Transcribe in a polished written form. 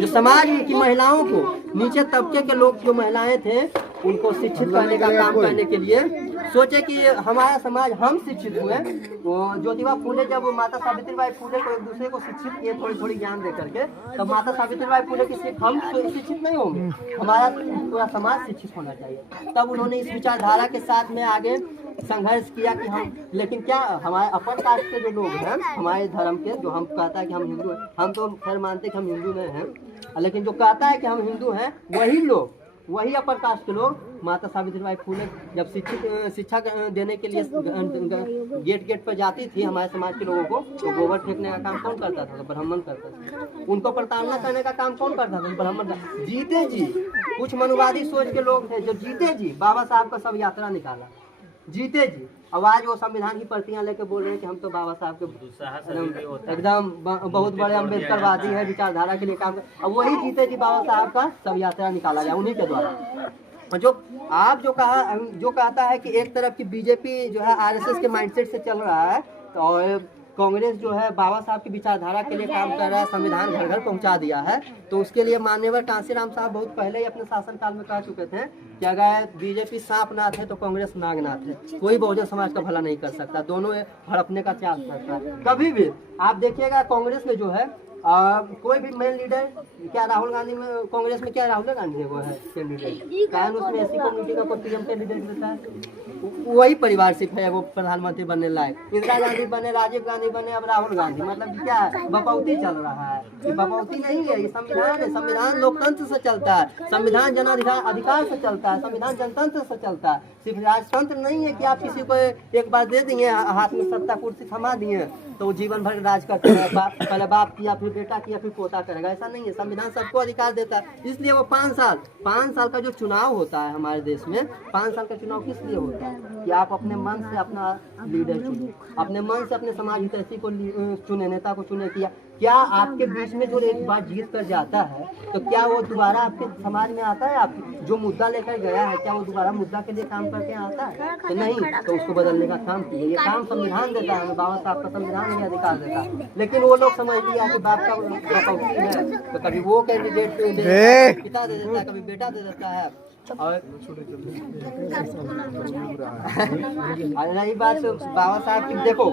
जो समाज की महिलाओं को, नीचे तबके के लोग जो महिलाएं थे उनको शिक्षित करने का काम करने के लिए सोचे कि हमारा समाज हम शिक्षित हुए। वो ज्योतिबा फूले जब माता सावित्रीबाई फूले को एक दूसरे को शिक्षित किए थोड़ी थोड़ी ज्ञान दे करके, तब माता सावित्रीबाई फूले की सिर्फ हम शिक्षित नहीं होंगे, हमारा पूरा समाज शिक्षित होना चाहिए। तब उन्होंने इस विचारधारा के साथ में आगे संघर्ष किया कि हम, लेकिन क्या हमारे अपर कास्ट के जो लोग हैं हमारे धर्म के, जो हम कहता है कि हम हिंदू हैं, हम तो खैर मानते कि हम हिंदू नहीं हैं, लेकिन जो कहता है कि हम हिंदू हैं वही लोग, वही अपर कास्ट के लोग माता सावित्रीबाई फूले जब शिक्षा देने के लिए गेट गेट पर जाती थी हमारे समाज के लोगों को, तो गोबर फेंकने का काम कौन करता था? ब्राह्मण करता था। उनको प्रताड़ना करने का काम कौन करता था? ब्राह्मण। जीते जी कुछ मनुवादी सोच के लोग थे जो जीते जी बाबा साहब का सब यात्रा निकाला, जीते जी। अब आज वो संविधान की प्रतियां लेके बोल रहे हैं कि हम तो बाबा साहब के एकदम बहुत बड़े अम्बेडकरवादी है, विचारधारा के लिए काम कर। अब वही जीते जी बाबा साहब का सब यात्रा निकाला जाए उन्हीं के द्वारा। जो आप जो कहता है कि एक तरफ की बीजेपी जो है आरएसएस के माइंडसेट से चल रहा है, तो और कांग्रेस जो है बाबा साहब की विचारधारा के लिए काम कर रहा है, संविधान घर घर पहुंचा दिया है, तो उसके लिए माननीय कांसीराम साहब बहुत पहले ही अपने शासनकाल में कह चुके थे कि अगर बीजेपी सांपनाथ है तो कांग्रेस नागनाथ है, कोई बहुजन समाज का भला नहीं कर सकता, दोनों हड़पने का चांस रहता है। कभी भी आप देखिएगा कांग्रेस में जो है कोई भी मेन लीडर, क्या राहुल गांधी में कांग्रेस में क्या राहुल गांधी है वो है कैंडिडेट, कारण उसमें ऐसी कम्युनिटी का कोई पीएम कैंडिडेट देता है, वही परिवार सिर्फ है वो प्रधानमंत्री बनने लायक। इंदिरा गांधी बने, राजीव गांधी बने, अब राहुल गांधी, मतलब क्या है? बपौती चल रहा है। ये बपौती नहीं है, ये संविधान है। संविधान लोकतंत्र से चलता है, संविधान अधिकार से चलता है, संविधान जनतंत्र से चलता है। सिर्फ राजतंत्र नहीं है कि आप किसी को एक बार दे दिए हाथ में सत्ता कुर्सी थमा दिए तो जीवन भर राज करते हैं, पहले बाप किया फिर बेटा किया फिर पोता करेगा, ऐसा नहीं है। संविधान सबको अधिकार देता है, इसलिए वो 5 साल का जो चुनाव होता है हमारे देश में, 5 साल का चुनाव किस लिए होता है कि आप अपने मन से अपना लीडर चुने, अपने मन से अपने समाज हितैषी को चुने, नेता को चुने। किया क्या आपके बीच में जो एक बार जीत कर जाता है तो क्या वो दोबारा आपके समाज में आता है? आप जो मुद्दा लेकर गया है क्या वो दोबारा मुद्दा के लिए काम करके आता है? तो नहीं, तो उसको बदलने का काम कीजिए। ये काम संविधान देता है, बाबा साहब का संविधान ये अधिकार देता है, लेकिन वो लोग समझ लिया कि बाप का है तो कभी वो कैंडिडेट पिता दे देता है, कभी बेटा दे देता है। और रही बात बाबा साहब की, देखो